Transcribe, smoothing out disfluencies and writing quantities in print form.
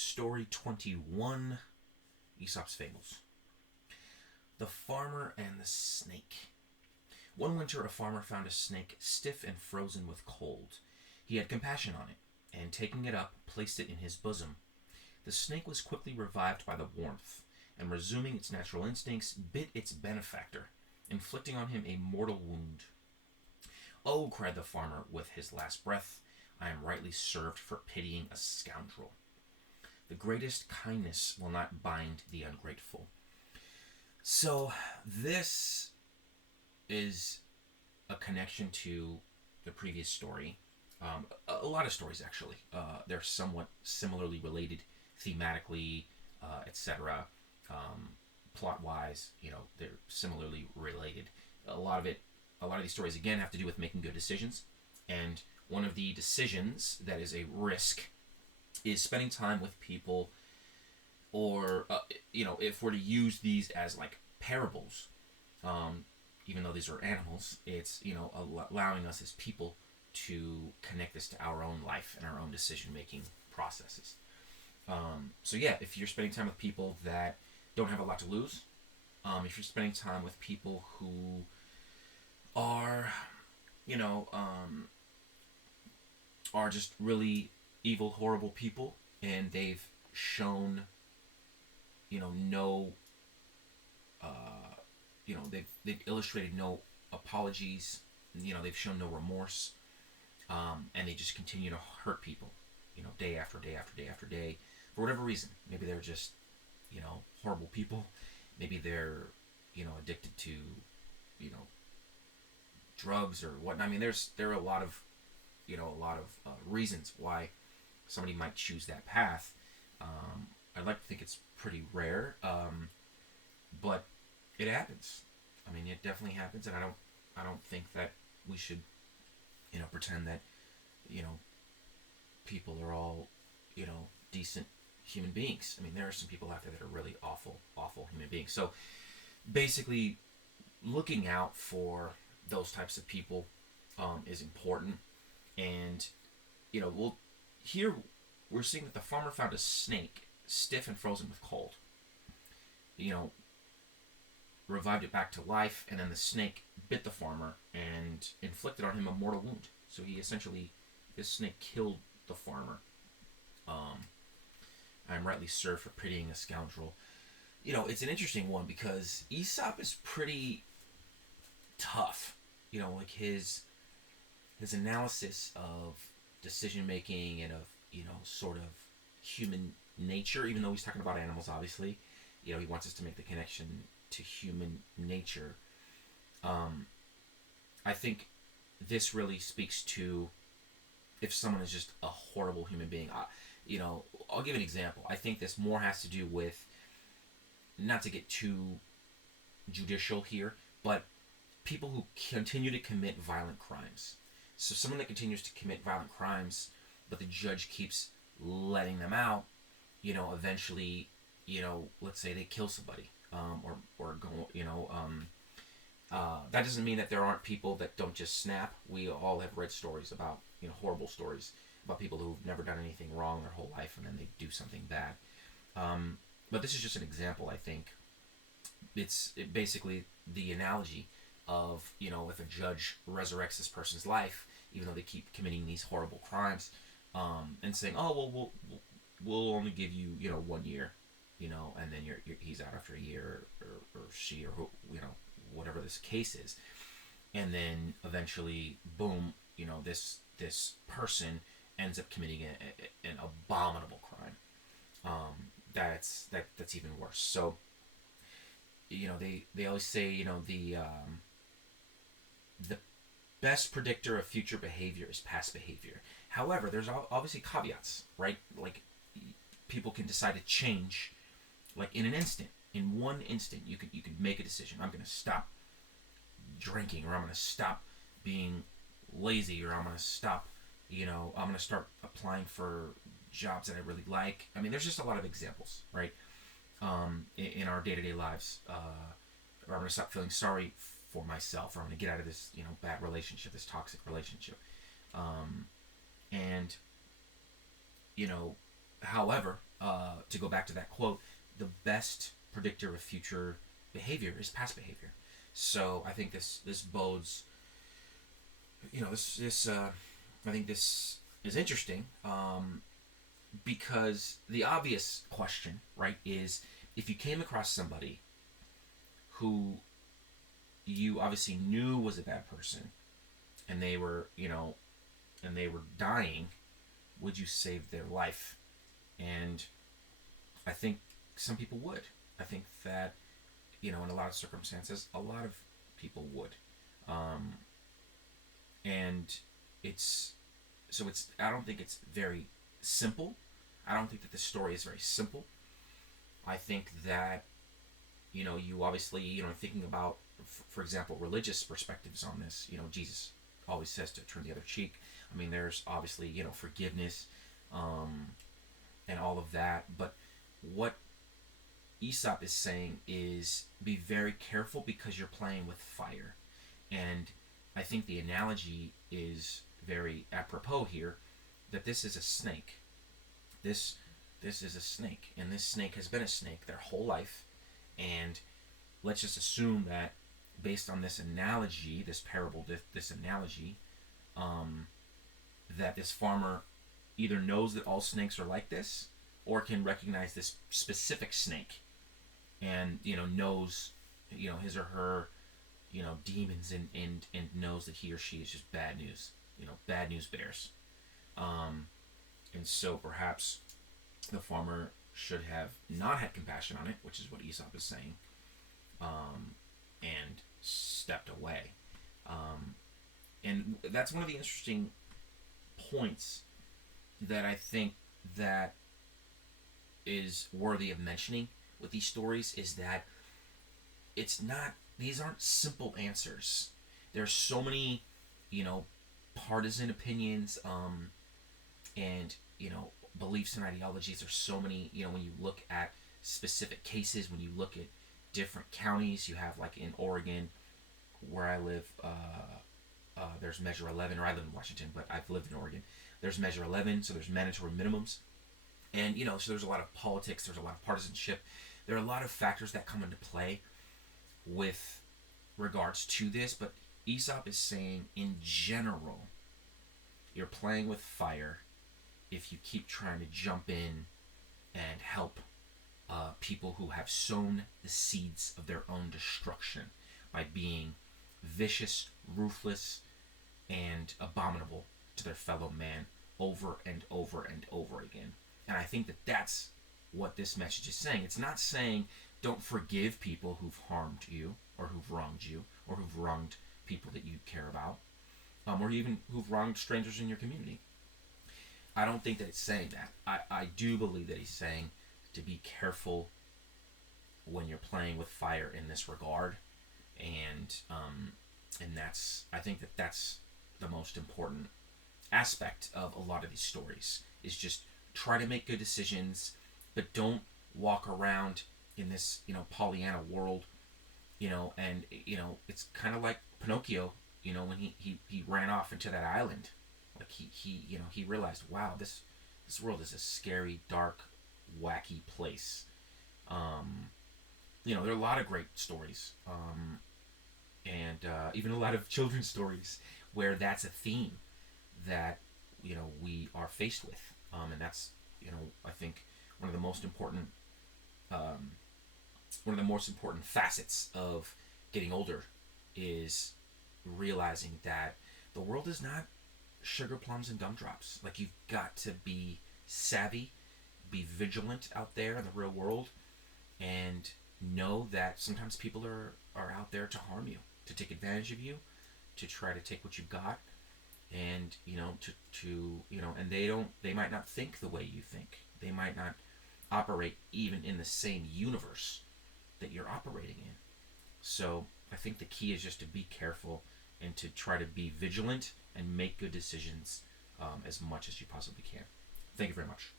Story 21, Aesop's Fables. The Farmer and the Snake. One winter, a farmer found a snake stiff and frozen with cold. He had compassion on it, and taking it up, placed it in his bosom. The snake was quickly revived by the warmth, and resuming its natural instincts, bit its benefactor, inflicting on him a mortal wound. "Oh," cried the farmer with his last breath, "I am rightly served for pitying a scoundrel. The greatest kindness will not bind the ungrateful." So this is a connection to the previous story. A lot of stories, actually. They're somewhat similarly related thematically, etc. Plot-wise, they're similarly related. A lot of these stories, again, have to do with making good decisions. And one of the decisions that is a risk is spending time with people, or if we're to use these as like parables, even though these are animals, it's allowing us as people to connect this to our own life and our own decision making processes. So yeah, if you're spending time with people that don't have a lot to lose, if you're spending time with people who are are just really evil, horrible people, and they've shown, no, they've illustrated no apologies, they've shown no remorse, and they just continue to hurt people, day after day after day after day, for whatever reason. Maybe they're just, horrible people. Maybe they're, addicted to, drugs or whatnot. I mean, there are a lot of, reasons why somebody might choose that path. I'd like to think it's pretty rare, but it happens. I mean, it definitely happens, and I don't think that we should, pretend that, people are all, decent human beings. I mean, there are some people out there that are really awful, awful human beings. So, basically, looking out for those types of people is important. And, here we're seeing that the farmer found a snake stiff and frozen with cold. Revived it back to life, and then the snake bit the farmer and inflicted on him a mortal wound. So this snake killed the farmer. I am rightly served for pitying a scoundrel. It's an interesting one because Aesop is pretty tough. Like his analysis of decision making and of sort of human nature, even though he's talking about animals, obviously, he wants us to make the connection to human nature. I think this really speaks to if someone is just a horrible human being. I'll give an example. I think this more has to do with, not to get too judicial here, but people who continue to commit violent crimes. So someone that continues to commit violent crimes, but the judge keeps letting them out, eventually, let's say they kill somebody, or go, that doesn't mean that there aren't people that don't just snap. We all have read stories about, horrible stories about people who've never done anything wrong their whole life, and then they do something bad. But this is just an example, I think. It's basically the analogy of, if a judge resurrects this person's life, even though they keep committing these horrible crimes, and saying, "Oh, well, we'll only give you, 1 year, and then he's out after a year, or she, or who, whatever this case is," and then eventually, boom, this person ends up committing an abominable crime. That's even worse. So, they always say, the best predictor of future behavior is past behavior. However, there's obviously caveats, right? Like, people can decide to change, like in an instant. In one instant, you could make a decision. I'm going to stop drinking, or I'm going to stop being lazy, or I'm going to stop, I'm going to start applying for jobs that I really like. I mean, there's just a lot of examples, right? In our day-to-day lives, or I'm going to stop feeling sorry for myself, or I'm going to get out of this, bad relationship, this toxic relationship. And, however, to go back to that quote, the best predictor of future behavior is past behavior. So I think this bodes, I think this is interesting, because the obvious question, right, is if you came across somebody who you obviously knew was a bad person, and they were, and they were dying, would you save their life? And I think some people would. I think that, in a lot of circumstances, a lot of people would. And it's, I don't think it's very simple. I don't think that the story is very simple. I think that, you obviously, thinking about, for example, religious perspectives on this, Jesus always says to turn the other cheek. I mean, there's obviously, forgiveness, and all of that. But what Aesop is saying is be very careful because you're playing with fire. And I think the analogy is very apropos here, that this is a snake. This is a snake, and this snake has been a snake their whole life. And let's just assume that based on this analogy, this parable, this analogy, that this farmer either knows that all snakes are like this, or can recognize this specific snake, and knows his or her demons, and knows that he or she is just bad news, bad news bears. And so perhaps the farmer should have not had compassion on it, which is what Aesop is saying, and stepped away. And that's one of the interesting points that I think that is worthy of mentioning with these stories, is that these aren't simple answers. There's so many, partisan opinions, and, beliefs and ideologies. There's so many, when you look at specific cases, when you look at different counties, you have, like in Oregon, where I live, there's Measure 11, or I live in Washington, but I've lived in Oregon. There's Measure 11, so there's mandatory minimums. And, so there's a lot of politics, there's a lot of partisanship. There are a lot of factors that come into play with regards to this, but Aesop is saying, in general, you're playing with fire if you keep trying to jump in and help people who have sown the seeds of their own destruction by being vicious, ruthless, and abominable to their fellow man over and over and over again. And I think that that's what this message is saying. It's not saying don't forgive people who've harmed you, or who've wronged you, or who've wronged people that you care about, or even who've wronged strangers in your community. I don't think that it's saying that. I do believe that he's saying to be careful when you're playing with fire in this regard, and I think that that's the most important aspect of a lot of these stories, is just try to make good decisions, but don't walk around in this Pollyanna world, and it's kind of like Pinocchio, when he ran off into that island. Like he realized, wow, this world is a scary, dark, wacky place. There are a lot of great stories, and even a lot of children's stories where that's a theme that we are faced with, and that's I think one of the most important facets of getting older is realizing that the world is not sugar plums and gumdrops. Like, you've got to be savvy, be vigilant out there in the real world, and know that sometimes people are out there to harm you, to take advantage of you, to try to take what you've got, and and they might not think the way you think. They might not operate even in the same universe that you're operating in. So I think the key is just to be careful and to try to be vigilant and make good decisions as much as you possibly can. Thank you very much.